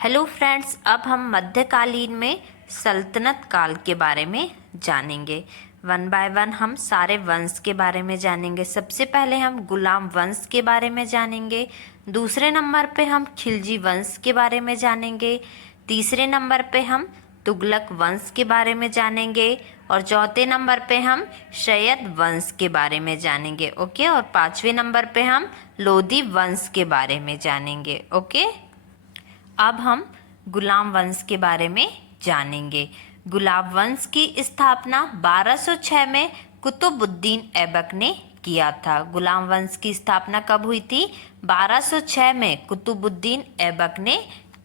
Hello friends, अब हम मध्यकालीन में सल्तनत काल के बारे में जानेंगे। वन बाय वन हम सारे वंश के बारे में जानेंगे। सबसे पहले हम गुलाम वंश के बारे में जानेंगे। दूसरे नंबर पे हम खिलजी वंश के बारे में जानेंगे। तीसरे नंबर पे हम तुगलक वंश के बारे में जानेंगे और चौथे नंबर पे हम शयद वंश के बारे में जानेंगे। ओके, और पांचवें नंबर पे हम लोधी वंश के बारे में जानेंगे। ओके, अब हम गुलाम वंश के बारे में जानेंगे। गुलाम वंश की स्थापना 1206 में कुतुबुद्दीन ऐबक ने किया था। गुलाम वंश की स्थापना कब हुई थी? 1206 में कुतुबुद्दीन ऐबक ने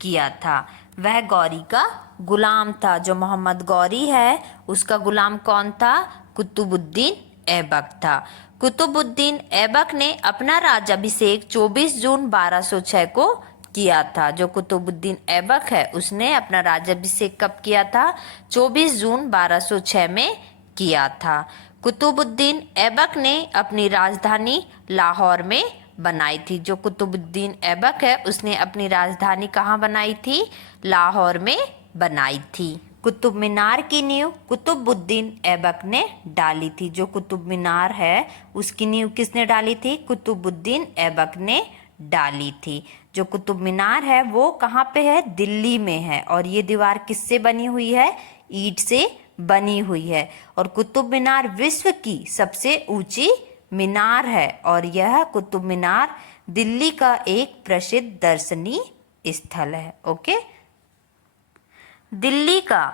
किया था। वह गौरी का गुलाम था। जो मोहम्मद गौरी है उसका गुलाम कौन था? कुतुबुद्दीन ऐबक था। कुतुबुद्दीन ऐबक ने अपना राज्याभिषेक 24 जून 1206 को किया था। जो कुतुबुद्दीन ऐबक है उसने अपना राज्याभिषेक कब किया था? 24 जून 1206 में किया था। कुतुबुद्दीन ऐबक ने अपनी राजधानी लाहौर में बनाई थी। जो कुतुबुद्दीन ऐबक है उसने अपनी राजधानी कहाँ बनाई थी? लाहौर में बनाई थी। कुतुब मीनार की नींव कुतुबुद्दीन ऐबक ने डाली थी। जो कुतुब मीनार है उसकी नींव किसने डाली थी? कुतुबुद्दीन ऐबक ने डाली थी। जो कुतुब मीनार है वो कहाँ पे है? दिल्ली में है। और ये दीवार किससे बनी हुई है? ईंट से बनी हुई है। और कुतुब मीनार विश्व की सबसे ऊंची मीनार है और यह कुतुब मीनार दिल्ली का एक प्रसिद्ध दर्शनीय स्थल है। ओके, दिल्ली का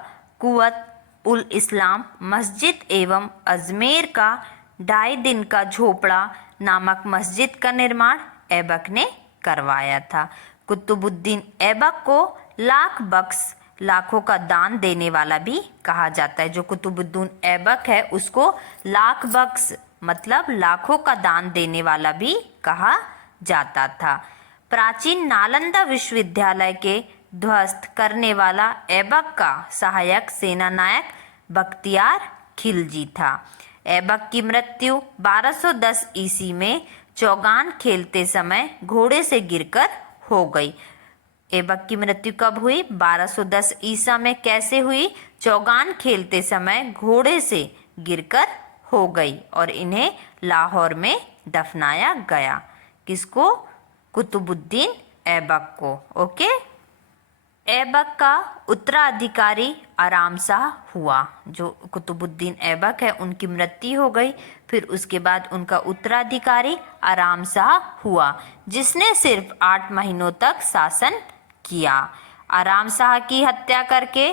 कुवत उल इस्लाम मस्जिद एवं अजमेर का ढाई दिन का झोपड़ा नामक मस्जिद का निर्माण ऐबक ने करवाया था। कुतुबुद्दीन ऐबक को लाख बख्श, लाखों का दान देने वाला भी कहा जाता है। जो कुतुबुद्दीन ऐबक है उसको लाख बख्श मतलब लाखों का दान देने वाला भी कहा जाता था। प्राचीन नालंदा विश्वविद्यालय के ध्वस्त करने वाला ऐबक का सहायक सेनानायक बख्तियार खिलजी था। ऐबक की मृत्यु 1210 ईस्वी में चौगान खेलते समय घोड़े से गिरकर हो गई। ऐबक की मृत्यु कब हुई? 1210 ईसा में। कैसे हुई? चौगान खेलते समय घोड़े से गिरकर हो गई और इन्हें लाहौर में दफनाया गया। किसको? कुतुबुद्दीन ऐबक को। ओके, ऐबक का उत्तराधिकारी आराम शाह हुआ। जो कुतुबुद्दीन ऐबक है उनकी मृत्यु हो गई, फिर उसके बाद उनका उत्तराधिकारी आराम शाह हुआ जिसने सिर्फ 8 महीनों तक शासन किया। आराम शाह की हत्या करके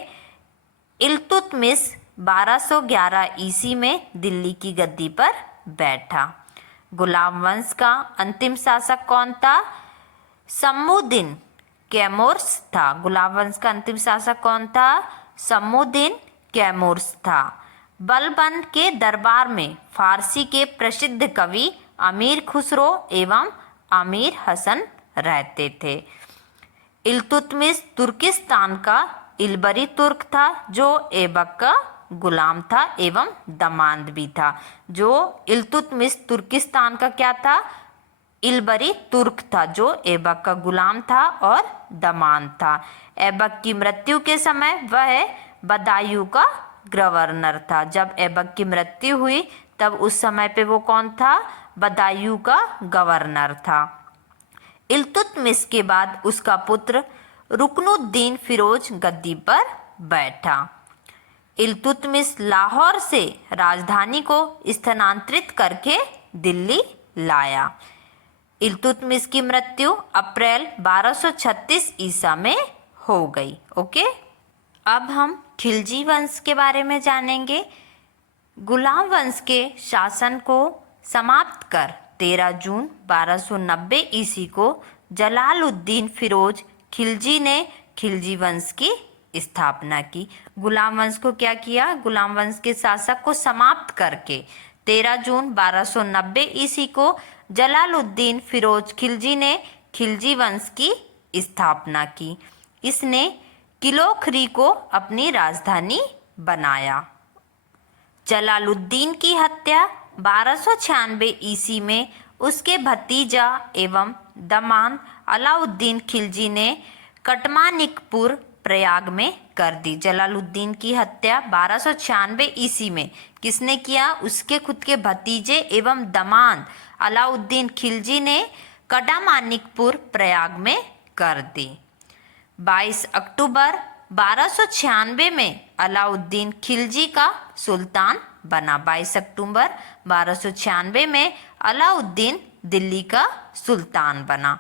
इल्तुतमिश 1211 ईस्वी में दिल्ली की गद्दी पर बैठा। गुलाम वंश का अंतिम शासक कौन था? शम्सुद्दीन कैमूर्स था। गुलाम वंश का अंतिम शासक कौन था? शम्सुद्दीन कैमूर्स था। बलबन के दरबार में फारसी के प्रसिद्ध कवि अमीर खुसरो एवं अमीर हसन रहते थे। इल्तुतमिश तुर्किस्तान का इलबरी तुर्क था जो ऐबक का गुलाम था एवं दमाद भी था। जो इल्तुतमिश तुर्किस्तान का क्या था? इलबरी तुर्क था जो ऐबक का गुलाम था और दमाद था। ऐबक की मृत्यु के समय वह बदायूं का गवर्नर था। जब ऐबक की मृत्यु हुई तब उस समय पे वो कौन था? बदायूं का गवर्नर था। इल्तुतमिश के बाद उसका पुत्र रुकनुद्दीन फिरोज गद्दी पर बैठा। इल्तुतमिश लाहौर से राजधानी को स्थानांतरित करके दिल्ली लाया। इल्तुतमिश की मृत्यु अप्रैल 1236 ईसा में हो गई। ओके, अब हम खिलजी वंश के बारे में जानेंगे। गुलाम वंश के शासन को समाप्त कर 13 जून 1290 ईस्वी को जलालुद्दीन फिरोज खिलजी ने खिलजी वंश की स्थापना की। गुलाम वंश को क्या किया? गुलाम वंश के शासक को समाप्त करके 13 जून 1290 ईस्वी को जलालुद्दीन फिरोज खिलजी ने खिलजी वंश की स्थापना की। इसने किलोखरी को अपनी राजधानी बनाया। जलालुद्दीन की हत्या 1296 ईस्वी में उसके भतीजा एवं दामाद अलाउद्दीन खिलजी ने कटमानिकपुर प्रयाग में कर दी। जलालुद्दीन की हत्या 1296 ईस्वी में किसने किया? उसके खुद के भतीजे एवं दामाद अलाउद्दीन खिलजी ने कटमानिकपुर प्रयाग में कर दी। 22 अक्टूबर 1296 में अलाउद्दीन खिलजी का सुल्तान बना। 22 अक्टूबर 1296 में अलाउद्दीन दिल्ली का सुल्तान बना।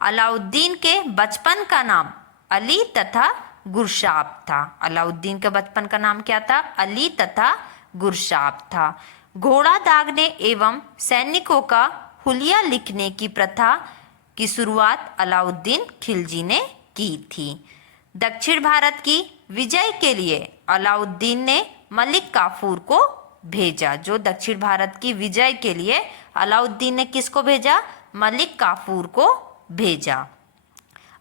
अलाउद्दीन के बचपन का नाम अली तथा गुरशाब था। अलाउद्दीन के बचपन का नाम क्या था? अली तथा गुरशाब था। घोड़ा दागने एवं सैनिकों का हुलिया लिखने की प्रथा की शुरुआत अलाउद्दीन खिलजी ने की थी। दक्षिण भारत की विजय के लिए अलाउद्दीन ने मलिक काफूर को भेजा। जो दक्षिण भारत की विजय के लिए अलाउद्दीन ने किसको भेजा? मलिक काफूर को भेजा।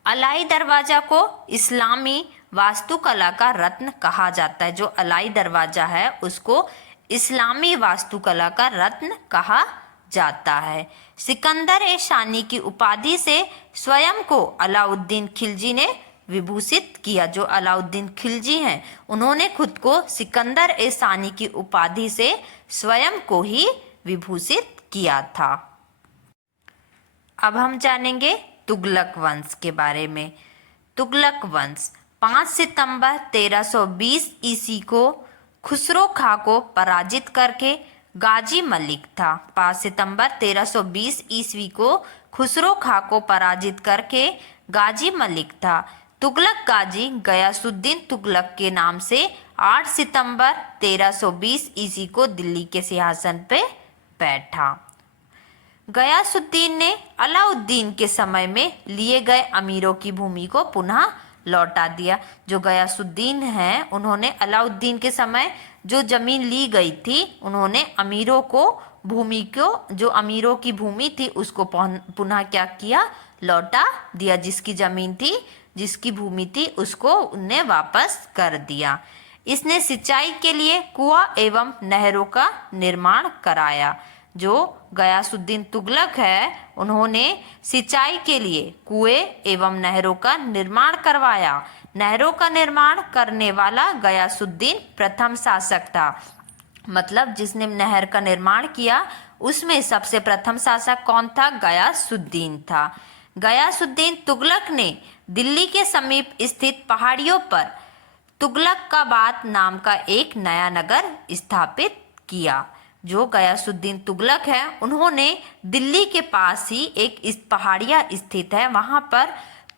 अलाई दरवाजा को इस्लामी वास्तुकला का रत्न कहा जाता है। जो अलाई दरवाजा है उसको इस्लामी वास्तुकला का रत्न कहा जाता है। सिकंदर ए शानी की उपाधि से स्वयं को अलाउद्दीन खिलजी ने विभूषित किया। जो अलाउद्दीन खिलजी हैं उन्होंने खुद को सिकंदर ए शानी की उपाधि से स्वयं को ही विभूषित किया था। अब हम जानेंगे तुगलक वंश के बारे में। तुगलक वंश 5 सितंबर 1320 ईस्वी को खुसरो खां को पराजित करके गाजी मलिक था। 5 सितंबर 1320 ईस्वी को खुसरो खां को पराजित करके गाजी मलिक था। तुगलक गाजी गयासुद्दीन तुगलक के नाम से 8 सितंबर 1320 ईस्वी को दिल्ली के सिंहासन पे बैठा। गयासुद्दीन ने अलाउद्दीन के समय में लिए गए अमीरों की भूमि को पुनः लौटा दिया। जो गयासुद्दीन हैं उन्होंने अलाउद्दीन के समय जो जमीन ली गई थी उन्होंने अमीरों को भूमि को, जो अमीरों की भूमि थी उसको पुनः क्या किया? लौटा दिया। जिसकी जमीन थी, जिसकी भूमि थी उसको उनने वापस कर दिया। इसने सिंचाई के लिए कुआं एवं नहरों का निर्माण कराया। जो गयासुद्दीन तुगलक है उन्होंने सिंचाई के लिए कुएं एवं नहरों का निर्माण करवाया। नहरों का निर्माण करने वाला गयासुद्दीन प्रथम शासक था। मतलब जिसने नहर का निर्माण किया उसमें सबसे प्रथम शासक कौन था? गयासुद्दीन था। गयासुद्दीन तुगलक ने दिल्ली के समीप स्थित पहाड़ियों पर तुगलकाबाद नाम का एक नया नगर स्थापित किया। जो गयासुद्दीन तुगलक है उन्होंने दिल्ली के पास ही एक इस पहाड़िया स्थित है वहां पर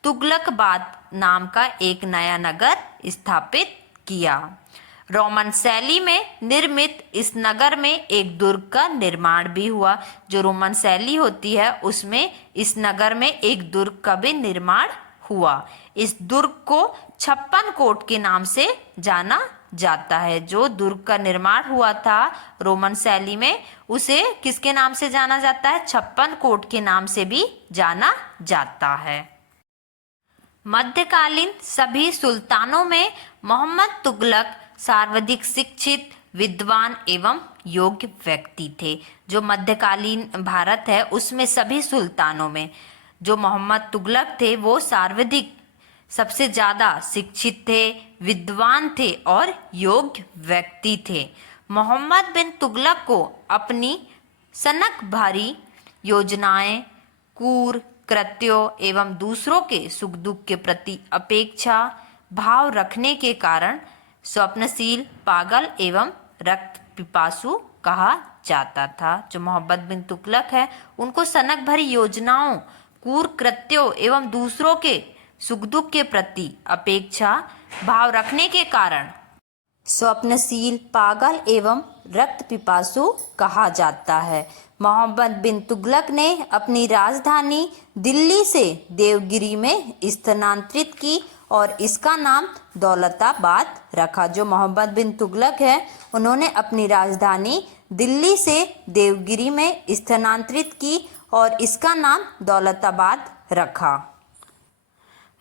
तुगलकाबाद नाम का एक नया नगर स्थापित किया। रोमन शैली में निर्मित इस नगर में एक दुर्ग का निर्माण भी हुआ। जो रोमन शैली होती है उसमें इस नगर में एक दुर्ग का भी निर्माण हुआ। इस दुर्ग को 56 कोट के नाम से जाना जाता है। जो दुर्ग का निर्माण हुआ था रोमन शैली में उसे किसके नाम से जाना जाता है? 56 कोट के नाम से भी जाना जाता है। मध्यकालीन सभी सुल्तानों में मोहम्मद तुगलक सर्वाधिक शिक्षित, विद्वान एवं योग्य व्यक्ति थे। जो मध्यकालीन भारत है उसमें सभी सुल्तानों में जो मोहम्मद तुगलक थे वो सर्वाधिक सबसे ज़्यादा शिक्षित थे, विद्वान थे और योग्य व्यक्ति थे। मोहम्मद बिन तुगलक को अपनी सनक भरी योजनाएं, कूर कृत्यों एवं दूसरों के सुख दुख के प्रति अपेक्षा भाव रखने के कारण स्वप्नशील, पागल एवं रक्त पिपासु कहा जाता था। जो मोहम्मद बिन तुगलक है उनको सनक भरी योजनाओं, कूर कृत्यों एवं दूसरों के सुख दुख के प्रति अपेक्षा भाव रखने के कारण स्वप्नशील, पागल एवं रक्त पिपासु कहा जाता है। मोहम्मद बिन तुगलक ने अपनी राजधानी दिल्ली से देवगिरी में स्थानांतरित की और इसका नाम दौलताबाद रखा। जो मोहम्मद बिन तुगलक है उन्होंने अपनी राजधानी दिल्ली से देवगिरी में स्थानांतरित की और इसका नाम दौलताबाद रखा।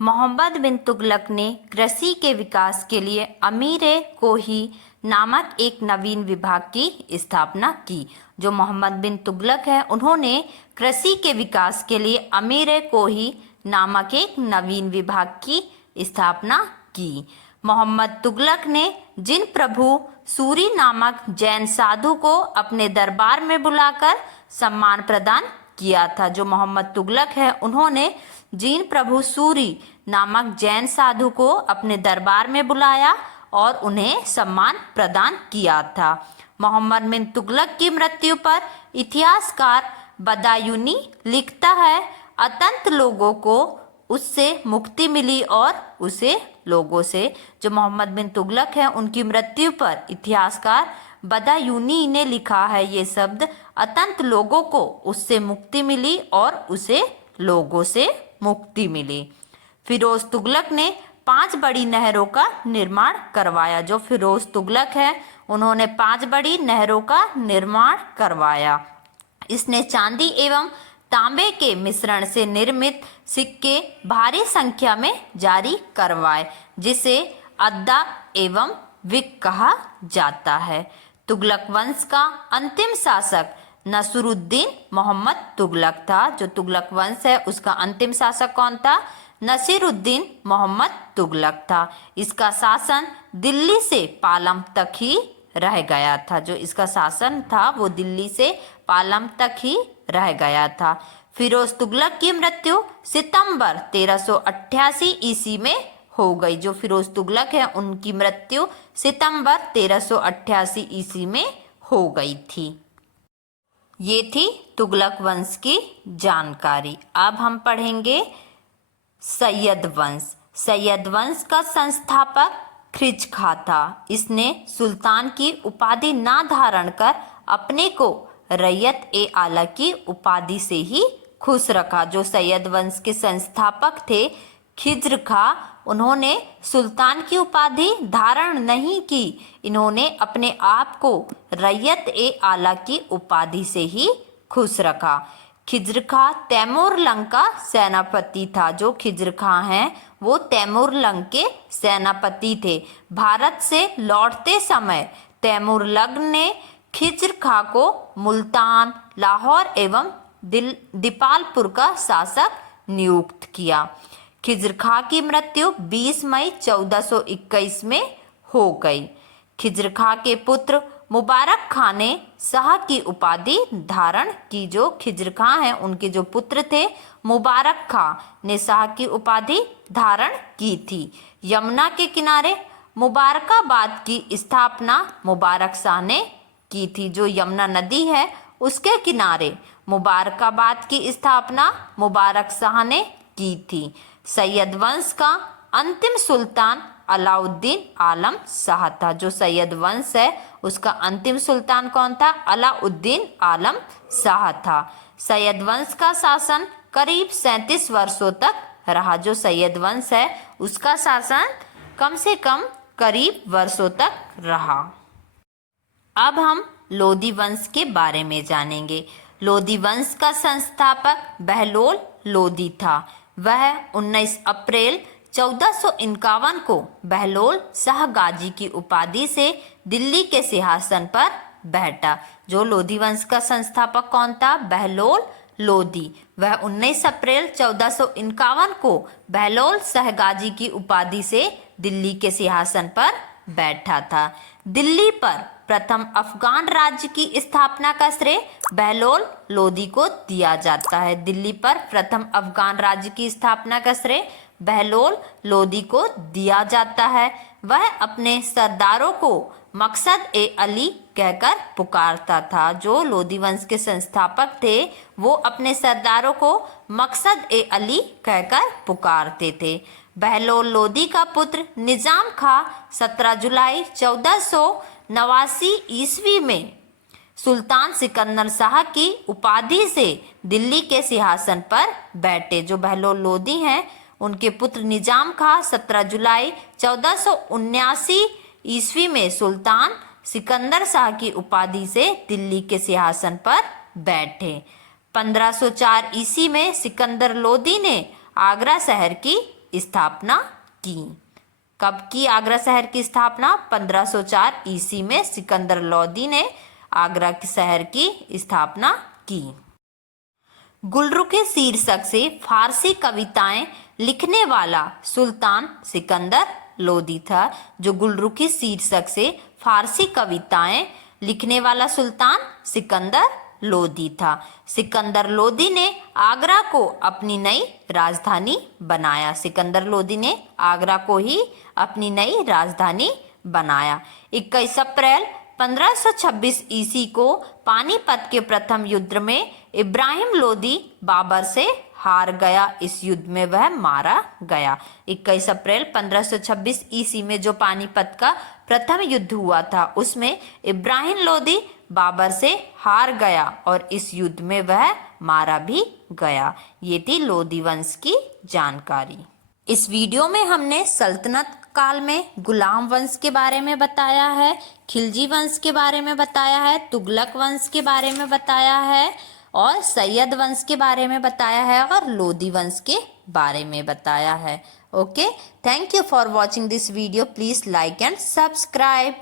मोहम्मद बिन तुगलक ने कृषि के विकास के लिए अमीर-ए-कोही नामक एक नवीन विभाग की स्थापना की। जो मोहम्मद बिन तुगलक है उन्होंने कृषि के विकास के लिए अमीर-ए-कोही नामक एक नवीन विभाग की स्थापना की। मोहम्मद तुगलक ने जिन प्रभु सूरी नामक जैन साधु को अपने दरबार में बुलाकर सम्मान प्रदान किया था, जो मोहम्मद तुगलक है उन्होंने जिन प्रभु सूरी नामक जैन साधु को अपने दरबार में बुलाया और उन्हें सम्मान प्रदान किया था। मोहम्मद बिन तुगलक की मृत्यु पर इतिहासकार बदायूनी लिखता है, अतंत लोगों को उससे मुक्ति मिली और उसे लोगों से। जो मोहम्मद बिन तुगलक है उनकी मृत्यु पर इतिहासकार बदायूनी ने लिखा है ये शब्द, अतंत लोगों को उससे मुक्ति मिली और उसे लोगों से मुक्ति मिली। फिरोज तुगलक ने 5 बड़ी नहरों का निर्माण करवाया। जो फिरोज तुगलक है उन्होंने 5 बड़ी नहरों का निर्माण करवाया। इसने चांदी एवं तांबे के मिश्रण से निर्मित सिक्के भारी संख्या में जारी करवाए, जिसे अद्दा एवं विक कहा जाता है। तुगलक वंश का अंतिम शासक नसरुद्दीन मोहम्मद तुगलक था। जो तुगलक वंश है उसका अंतिम शासक कौन था? नसीरुद्दीन मोहम्मद तुगलक था। इसका शासन दिल्ली से पालम तक ही रह गया था। जो इसका शासन था वो दिल्ली से पालम तक ही रह गया था। फिरोज तुगलक की मृत्यु सितंबर 1388 ईस्वी में हो गई। जो फिरोज तुगलक है उनकी मृत्यु सितंबर 1388 ईस्वी में हो गई थी। ये थी तुगलक वंश की जानकारी। अब हम पढ़ेंगे सैयद वंश। सैयद वंश का संस्थापक खिज्र खां था। इसने सुल्तान की उपाधि ना धारण कर अपने को रैयत ए आला की उपाधि से ही खुश रखा। जो सैयद वंश के संस्थापक थे खिज्र खां, उन्होंने सुल्तान की उपाधि धारण नहीं की। इन्होंने अपने आप को रैयत ए आला की उपाधि से ही खुश रखा। खिज्र खां तैमूरलंग का सेनापति था। जो खिज्र खां हैं वो तैमूरलंग के सेनापति थे। भारत से लौटते समय तैमूरलंग ने खिज्र खां को मुल्तान, लाहौर एवं दीपालपुर का शासक नियुक्त किया। खिज्र खां की मृत्यु 20 मई 1421 में हो गई। खिज्र खां के पुत्र मुबारक खां ने शाह की उपाधि धारण की। जो खिज्र खां हैं उनके जो पुत्र थे मुबारक खां ने शाह की उपाधि धारण की थी। यमुना के किनारे मुबारकाबाद की स्थापना मुबारक शाह ने की थी। जो यमुना नदी है उसके किनारे मुबारकाबाद की स्थापना मुबारक शाह ने की थी। सैयद वंश का अंतिम सुल्तान अलाउद्दीन आलम शाह था। जो सैयद वंश है उसका अंतिम सुल्तान कौन था? अलाउद्दीन आलम शाह था। सैयद वंश का शासन करीब 37 वर्षों तक रहा। जो सैयद वंश है उसका शासन कम से कम करीब वर्षों तक रहा। अब हम लोदी वंश के बारे में जानेंगे। लोदी वंश का संस्थापक बहलोल लोदी था। वह 19 अप्रैल 1451 को बहलोल शाह गाजी की उपाधि से दिल्ली के सिंहासन पर बैठा। जो लोदी वंश का संस्थापक कौन था? बहलोल लोदी। वह 19 अप्रैल 1451 को बहलोल शाह गाजी की उपाधि से दिल्ली के सिंहासन पर बैठा था। दिल्ली पर प्रथम अफगान राज्य की स्थापना का श्रेय बहलोल लोदी को दिया जाता है। दिल्ली पर प्रथम अफगान राज्य की स्थापना का श्रेय बहलोल लोदी को दिया जाता है। वह अपने सरदारों को मकसद ए अली कहकर पुकारता था। जो लोदी वंश के संस्थापक थे वो अपने सरदारों को मकसद ए अली कहकर पुकारते थे। बहलोल लोदी का पुत्र निजाम खां 17 जुलाई 1489 ईस्वी में सुल्तान सिकंदर शाह की उपाधि से दिल्ली के सिंहासन पर बैठे। जो बहलोल लोदी हैं उनके पुत्र निजाम खां 17 जुलाई 1479 ईस्वी में सुल्तान सिकंदर शाह की उपाधि से दिल्ली के सिंहासन पर बैठे। 1504 ईस्वी में सिकंदर लोदी ने आगरा शहर की स्थापना की। कब की आगरा शहर की स्थापना? 1504 ईस्वी में सिकंदर लोदी ने आगरा शहर की स्थापना की। गुलरुखे शीर्षक से फारसी कविताएं लिखने वाला सुल्तान सिकंदर लोदी था। जो गुलरुखी शीर्षक से फारसी कविताएं लिखने वाला सुल्तान सिकंदर लोदी था। सिकंदर लोदी ने आगरा को अपनी नई राजधानी बनाया। सिकंदर लोदी ने आगरा को ही अपनी नई राजधानी बनाया। 21 अप्रैल 1526 ईस्वी को पानीपत के प्रथम युद्ध में इब्राहिम लोदी बाबर से हार गया। इस युद्ध में वह मारा गया। 21 अप्रैल 1526 ईस्वी में जो पानीपत का प्रथम युद्ध हुआ था उसमें इब्राहिम लोदी बाबर से हार गया और इस युद्ध में वह मारा भी गया। ये थी लोदी वंश की जानकारी। इस वीडियो में हमने सल्तनत काल में गुलाम वंश के बारे में बताया है, खिलजी वंश के बारे में बताया है, तुगलक वंश के बारे में बताया है और सैयद वंश के बारे में बताया है और लोदी वंश के बारे में बताया है। Okay, thank you for watching this video. Please like and subscribe.